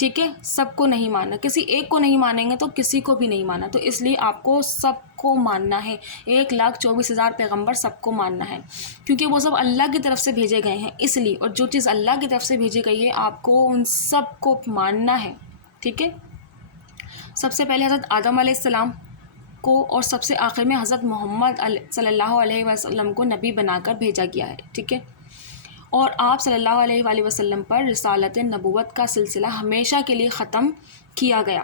ٹھیک ہے، سب کو نہیں ماننا، کسی ایک کو نہیں مانیں گے تو کسی کو بھی نہیں ماننا، تو اس لیے آپ کو سب کو ماننا ہے، 1,24,000 پیغمبر سب کو ماننا ہے، کیونکہ وہ سب اللہ کی طرف سے بھیجے گئے ہیں اس لیے، اور جو چیز اللہ کی طرف سے بھیجی گئی ہے آپ کو ان سب کو ماننا ہے، ٹھیک ہے۔ سب سے پہلے حضرت آدم علیہ السلام کو اور سب سے آخر میں حضرت محمد صلی اللہ علیہ وسلم کو نبی بنا کر بھیجا گیا ہے، ٹھیک ہے۔ اور آپ صلی اللہ علیہ وآلہ وسلم پر رسالت نبوت کا سلسلہ ہمیشہ کے لیے ختم کیا گیا،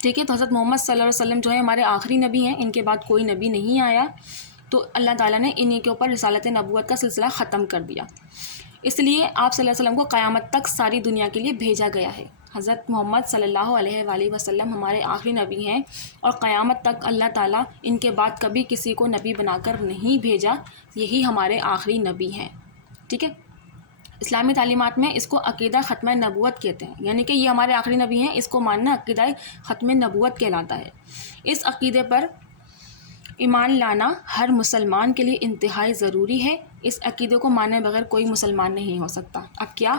ٹھیک ہے۔ تو حضرت محمد صلی اللہ علیہ وسلم جو ہے ہمارے آخری نبی ہیں، ان کے بعد کوئی نبی نہیں آیا، تو اللہ تعالیٰ نے انہی کے اوپر رسالت نبوت کا سلسلہ ختم کر دیا، اس لیے آپ صلی اللہ علیہ وسلم کو قیامت تک ساری دنیا کے لیے بھیجا گیا ہے۔ حضرت محمد صلی اللہ علیہ وآلہ وسلم ہمارے آخری نبی ہیں، اور قیامت تک اللہ تعالیٰ ان کے بعد کبھی کسی کو نبی بنا کر نہیں بھیجا، یہی ہمارے آخری نبی ہیں، ٹھیک ہے۔ اسلامی تعلیمات میں اس کو عقیدہ ختم نبوت کہتے ہیں، یعنی کہ یہ ہمارے آخری نبی ہیں، اس کو ماننا عقیدہ ختم نبوت کہلاتا ہے۔ اس عقیدے پر ایمان لانا ہر مسلمان کے لیے انتہائی ضروری ہے، اس عقیدے کو مانے بغیر کوئی مسلمان نہیں ہو سکتا۔ اب کیا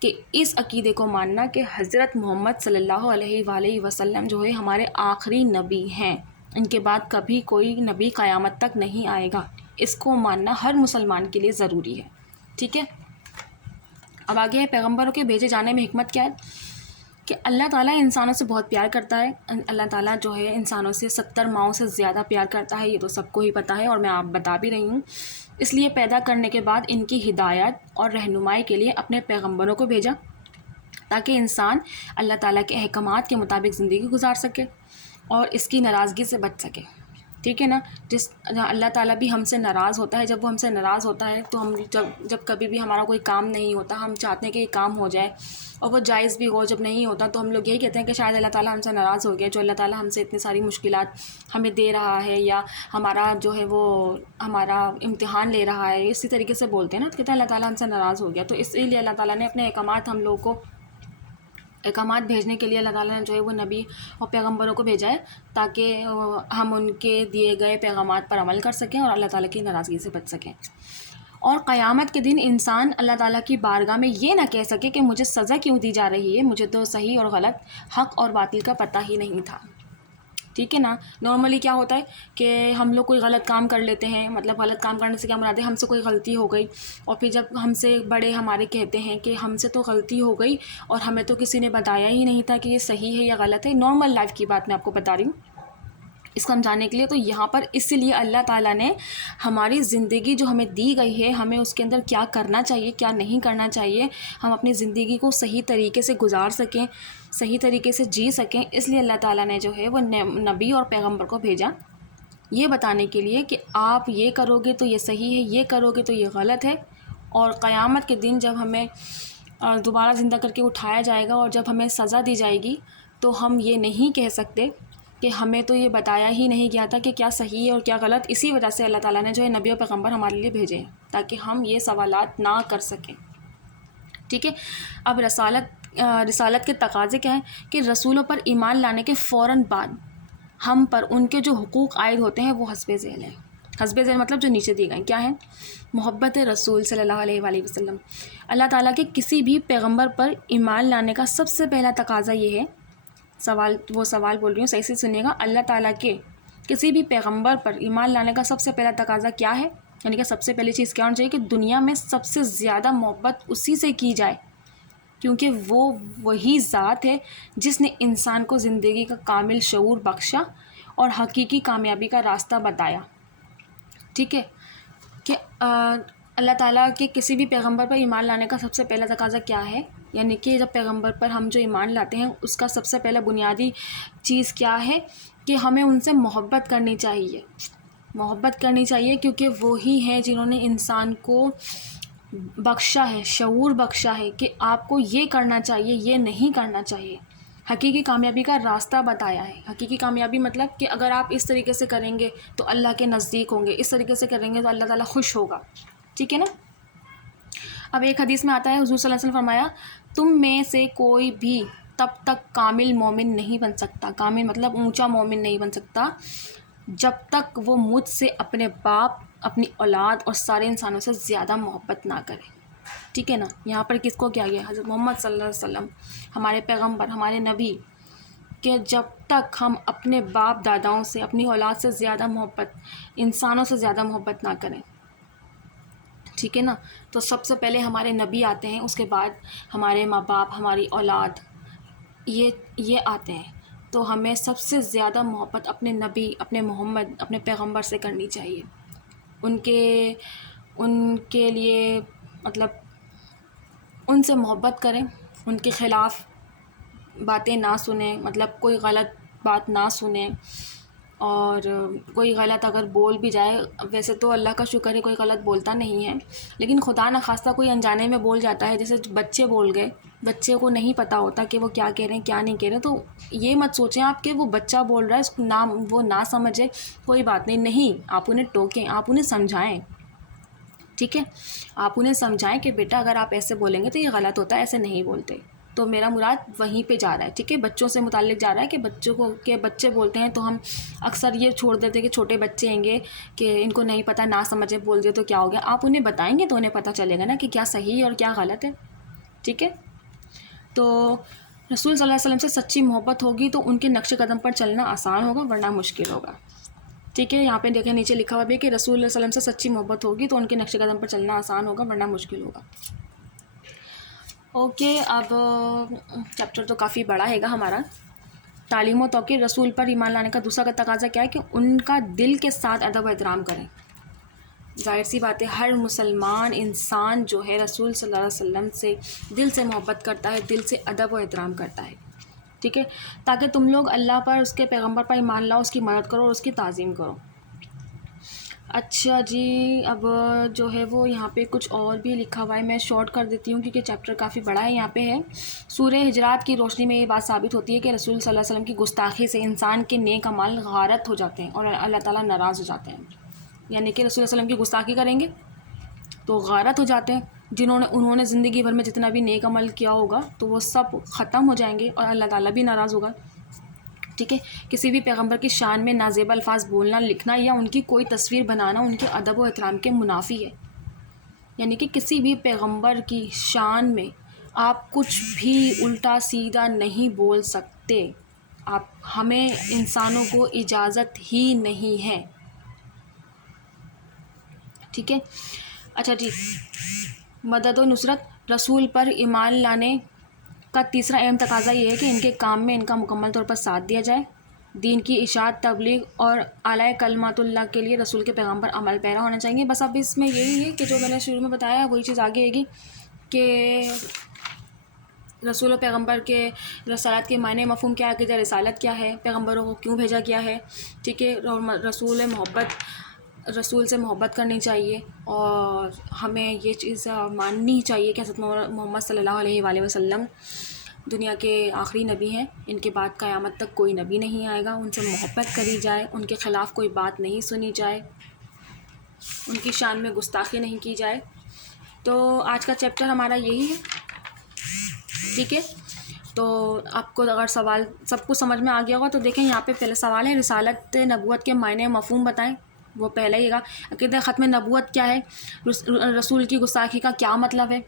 کہ اس عقیدے کو ماننا کہ حضرت محمد صلی اللہ علیہ وآلہ وسلم جو ہے ہمارے آخری نبی ہیں، ان کے بعد کبھی کوئی نبی قیامت تک نہیں آئے گا، اس کو ماننا ہر مسلمان کے لیے ضروری ہے، ٹھیک ہے۔ اب آگے ہے پیغمبروں کے بھیجے جانے میں حکمت کیا ہے، کہ اللہ تعالیٰ انسانوں سے بہت پیار کرتا ہے، اللہ تعالیٰ جو ہے انسانوں سے 70 ماؤں سے زیادہ پیار کرتا ہے، یہ تو سب کو ہی پتہ ہے اور میں آپ بتا بھی رہی ہوں، اس لیے پیدا کرنے کے بعد ان کی ہدایت اور رہنمائی کے لیے اپنے پیغمبروں کو بھیجا، تاکہ انسان اللہ تعالیٰ کے احکامات کے مطابق زندگی گزار سکے اور اس کی ناراضگی سے بچ سکے، ٹھیک ہے نا۔ اللہ تعالیٰ بھی ہم سے ناراض ہوتا ہے، جب وہ ہم سے ناراض ہوتا ہے تو ہم جب کبھی بھی ہمارا کوئی کام نہیں ہوتا، ہم چاہتے ہیں کہ یہ کام ہو جائے اور وہ جائز بھی ہو، جب نہیں ہوتا تو ہم لوگ یہی کہتے ہیں کہ شاید اللہ تعالیٰ ہم سے ناراض ہو گیا، جو اللہ تعالیٰ ہم سے اتنی ساری مشکلات ہمیں دے رہا ہے، یا ہمارا جو ہے وہ ہمارا امتحان لے رہا ہے، اسی طریقے سے بولتے ہیں نا، کہتے ہیں اللہ تعالیٰ ہم سے ناراض ہو گیا، تو اس لیے اللہ تعالیٰ نے اپنے احکامات ہم لوگوں کو احکامات بھیجنے کے لیے اللہ تعالیٰ نے جو ہے وہ نبی اور پیغمبروں کو بھیجا ہے، تاکہ ہم ان کے دیے گئے پیغامات پر عمل کر سکیں اور اللہ تعالیٰ کی ناراضگی سے بچ سکیں، اور قیامت کے دن انسان اللہ تعالیٰ کی بارگاہ میں یہ نہ کہہ سکے کہ مجھے سزا کیوں دی جا رہی ہے، مجھے تو صحیح اور غلط، حق اور باطل کا پتہ ہی نہیں تھا، ٹھیک ہے نا۔ نارملی کیا ہوتا ہے کہ ہم لوگ کوئی غلط کام کر لیتے ہیں، مطلب غلط کام کرنے سے کیا مراد ہے، ہم سے کوئی غلطی ہو گئی، اور پھر جب ہم سے بڑے ہمارے کہتے ہیں کہ ہم سے تو غلطی ہو گئی اور ہمیں تو کسی نے بتایا ہی نہیں تھا کہ یہ صحیح ہے یا غلط ہے، نارمل لائف کی بات میں آپ کو بتا رہی ہوں اس کو سمجھانے کے لیے۔ تو یہاں پر اس لیے اللہ تعالیٰ نے ہماری زندگی جو ہمیں دی گئی ہے، ہمیں اس کے اندر کیا کرنا چاہیے کیا نہیں کرنا چاہیے، ہم اپنی زندگی کو صحیح طریقے سے گزار سکیں، صحیح طریقے سے جی سکیں، اس لیے اللہ تعالیٰ نے جو ہے وہ نبی اور پیغمبر کو بھیجا، یہ بتانے کے لیے کہ آپ یہ کرو گے تو یہ صحیح ہے، یہ کرو گے تو یہ غلط ہے، اور قیامت کے دن جب ہمیں دوبارہ زندہ کر کے اٹھایا جائے گا اور جب ہمیں سزا دی جائے گی تو ہم یہ نہیں کہہ سکتے کہ ہمیں تو یہ بتایا ہی نہیں گیا تھا کہ کیا صحیح ہے اور کیا غلط، اسی وجہ سے اللہ تعالیٰ نے جو ہے نبی و پیغمبر ہمارے لیے بھیجے ہیں تاکہ ہم یہ سوالات نہ کر سکیں، ٹھیک ہے۔ اب رسالت کے تقاضے کیا ہیں کہ رسولوں پر ایمان لانے کے فوراً بعد ہم پر ان کے جو حقوق عائد ہوتے ہیں وہ حسب ذیل ہیں، حسب ذیل مطلب جو نیچے دیے گئے کیا ہیں، محبت رسول صلی اللہ علیہ وآلہ وسلم، اللہ تعالیٰ کے کسی بھی پیغمبر پر ایمان لانے کا سب سے پہلا تقاضا یہ ہے، سوال بول رہی ہوں صحیح سے سنیے گا، اللہ تعالیٰ کے کسی بھی پیغمبر پر ایمان لانے کا سب سے پہلا تقاضا کیا ہے، یعنی کہ سب سے پہلی چیز کیا ہونی چاہیے کہ دنیا میں سب سے زیادہ محبت اسی سے کی جائے، کیونکہ وہ وہی ذات ہے جس نے انسان کو زندگی کا کامل شعور بخشا اور حقیقی کامیابی کا راستہ بتایا، ٹھیک ہے۔ کہ اللہ تعالیٰ کے کسی بھی پیغمبر پر ایمان لانے کا سب سے پہلا تقاضا کیا ہے، یعنی کہ جب پیغمبر پر ہم جو ایمان لاتے ہیں اس کا سب سے پہلا بنیادی چیز کیا ہے کہ ہمیں ان سے محبت کرنی چاہیے، کیونکہ وہی ہیں جنہوں نے انسان کو بخشا ہے، شعور بخشا ہے کہ آپ کو یہ کرنا چاہیے یہ نہیں کرنا چاہیے، حقیقی کامیابی کا راستہ بتایا ہے۔ حقیقی کامیابی مطلب کہ اگر آپ اس طریقے سے کریں گے تو اللہ کے نزدیک ہوں گے، اس طریقے سے کریں گے تو اللہ تعالیٰ خوش ہوگا، ٹھیک ہے نا۔ اب ایک حدیث میں آتا ہے حضور صلی اللہ علیہ وسلم فرمایا، تم میں سے کوئی بھی تب تک کامل مومن نہیں بن سکتا، کامل مطلب اونچا مومن نہیں بن سکتا، جب تک وہ مجھ سے اپنے باپ، اپنی اولاد اور سارے انسانوں سے زیادہ محبت نہ کرے، ٹھیک ہے نا. یہاں پر کس کو کیا گیا؟ حضرت محمد صلی اللہ علیہ وسلم، ہمارے پیغمبر، ہمارے نبی، کہ جب تک ہم اپنے باپ داداؤں سے، اپنی اولاد سے زیادہ محبت، انسانوں سے زیادہ محبت نہ کریں. ٹھیک ہے نا. تو سب سے پہلے ہمارے نبی آتے ہیں، اس کے بعد ہمارے ماں باپ، ہماری اولاد، یہ آتے ہیں. تو ہمیں سب سے زیادہ محبت اپنے نبی، اپنے محمد، اپنے پیغمبر سے کرنی چاہیے. ان کے لیے مطلب ان سے محبت کریں، ان کے خلاف باتیں نہ سنیں، مطلب کوئی غلط بات نہ سنیں. اور کوئی غلط اگر بول بھی جائے، ویسے تو اللہ کا شکر ہے کوئی غلط بولتا نہیں ہے، لیکن خدا نخواستہ کوئی انجانے میں بول جاتا ہے. جیسے بچے بول گئے، بچے کو نہیں پتہ ہوتا کہ وہ کیا کہہ رہے ہیں کیا نہیں کہہ رہے، تو یہ مت سوچیں آپ کہ وہ بچہ بول رہا ہے، اس کو وہ نہ سمجھے، کوئی بات نہیں. آپ انہیں ٹوکیں، آپ انہیں سمجھائیں. ٹھیک ہے، آپ انہیں سمجھائیں کہ بیٹا اگر آپ ایسے بولیں گے تو یہ غلط ہوتا ہے، ایسے نہیں بولتے. تو میرا مراد وہیں پہ جا رہا ہے. ٹھیک ہے، بچوں سے متعلق جا رہا ہے کہ بچے بولتے ہیں تو ہم اکثر یہ چھوڑ دیتے ہیں کہ چھوٹے بچے ہیں گے کہ ان کو نہیں پتہ، نہ سمجھے بول دے تو کیا ہو گیا. آپ انہیں بتائیں گے تو انہیں پتہ چلے گا نا کہ کیا صحیح ہے اور کیا غلط ہے. ٹھیک ہے. تو رسول صلی اللہ علیہ وسلم سے سچی محبت ہوگی تو ان کے نقش قدم پر چلنا آسان ہوگا، ورنہ مشکل ہوگا. ٹھیک ہے، یہاں پہ دیکھیں نیچے لکھا ہوا بھی ہے کہ رسول اللہ علیہ وسلم سے سچی محبت ہوگی تو ان کے نقش قدم پر چلنا آسان ہوگا، ورنہ مشکل ہوگا. اوکے، اب چیپٹر تو کافی بڑا ہے گا ہمارا. تعلیم و توقیر. رسول پر ایمان لانے کا دوسرا تقاضا کیا ہے کہ ان کا دل کے ساتھ ادب و احترام کریں. ظاہر سی بات ہے، ہر مسلمان انسان جو ہے رسول صلی اللہ علیہ وسلم سے دل سے محبت کرتا ہے، دل سے ادب و احترام کرتا ہے. ٹھیک ہے، تاکہ تم لوگ اللہ پر، اس کے پیغمبر پر ایمان لاؤ، اس کی مدد کرو اور اس کی تعظیم کرو. اچھا جی، اب جو ہے وہ یہاں پہ کچھ اور بھی لکھا ہوا ہے، میں شارٹ کر دیتی ہوں کیونکہ چیپٹر کافی بڑا ہے. یہاں پہ ہے سورہ حجرات کی روشنی میں یہ بات ثابت ہوتی ہے کہ رسول صلی اللہ علیہ وسلم کی گستاخی سے انسان کے نیک اعمال غارت ہو جاتے ہیں اور اللہ تعالیٰ ناراض ہو جاتے ہیں. یعنی کہ رسول صلی اللہ علیہ وسلم کی گستاخی کریں گے تو غارت ہو جاتے ہیں. انہوں نے زندگی بھر میں جتنا بھی نیک عمل کیا ہوگا تو وہ سب ختم ہو جائیں گے اور اللہ تعالیٰ بھی ناراض ہوگا. ٹھیک ہے، کسی بھی پیغمبر کی شان میں نازیبا الفاظ بولنا، لکھنا یا ان کی کوئی تصویر بنانا ان کے ادب و احترام کے منافی ہے. یعنی کہ کسی بھی پیغمبر کی شان میں آپ کچھ بھی الٹا سیدھا نہیں بول سکتے. ہمیں انسانوں کو اجازت ہی نہیں ہے. ٹھیک ہے. اچھا جی، مدد و نصرت. رسول پر ایمان لانے کا تیسرا اہم تقاضا یہ ہے کہ ان کے کام میں ان کا مکمل طور پر ساتھ دیا جائے. دین کی اشاعت، تبلیغ اور اعلی کلمات اللہ کے لیے رسول کے پیغام پر عمل پیرا ہونا چاہیے. بس اب اس میں یہی ہے کہ جو میں نے شروع میں بتایا وہی چیز آگے آئے گی کہ رسول و پیغمبر کے رسالت کے معنی مفہوم کیا ہے، کہ رسالت کیا ہے، پیغمبروں کو کیوں بھیجا گیا ہے. ٹھیک ہے، رسول سے محبت کرنی چاہیے اور ہمیں یہ چیز ماننی چاہیے کہ حضرت محمد صلی اللہ علیہ وآلہ وسلم دنیا کے آخری نبی ہیں. ان کے بعد قیامت تک کوئی نبی نہیں آئے گا. ان سے محبت کری جائے، ان کے خلاف کوئی بات نہیں سنی جائے، ان کی شان میں گستاخی نہیں کی جائے. تو آج کا چیپٹر ہمارا یہی ہے. ٹھیک ہے، تو آپ کو اگر سوال سب کچھ سمجھ میں آ گیا ہوگا تو دیکھیں یہاں پہ پہلے سوال ہے رسالت نبوت کے معنی مفہوم بتائیں. وہ پہلے ہی گا. عقیدہ ختم نبوت کیا ہے، رسول کی گستاخی کا کیا مطلب ہے،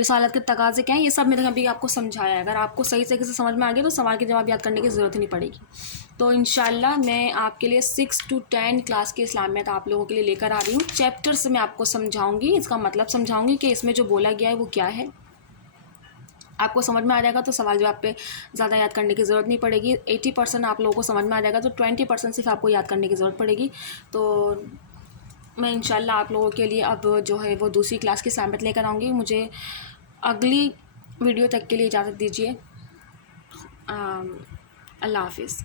رسالت کے تقاضے کیا ہیں، یہ سب میں نے ابھی آپ کو سمجھایا ہے. اگر آپ کو صحیح طریقے سے سمجھ میں آ گیا تو سوال کے جواب یاد کرنے کی ضرورت ہی نہیں پڑے گی. تو انشاءاللہ میں آپ کے لیے 6 to 10 کلاس کی اسلامیت آپ لوگوں کے لیے لے کر آ رہی ہوں. چیپٹر سے میں آپ کو سمجھاؤں گی، اس کا مطلب سمجھاؤں گی کہ اس میں جو بولا گیا ہے وہ کیا ہے. آپ کو سمجھ میں آ جائے گا تو سوال جواب پہ زیادہ یاد کرنے کی ضرورت نہیں پڑے گی. 80% آپ لوگوں کو سمجھ میں آ جائے گا تو 20% صرف آپ کو یاد کرنے کی ضرورت پڑے گی. تو میں انشاءاللہ آپ لوگوں کے لیے اب جو ہے وہ دوسری کلاس کی اسلامیت لے کر آؤں گی. مجھے اگلی ویڈیو تک کے لیے اجازت دیجیے. اللہ حافظ.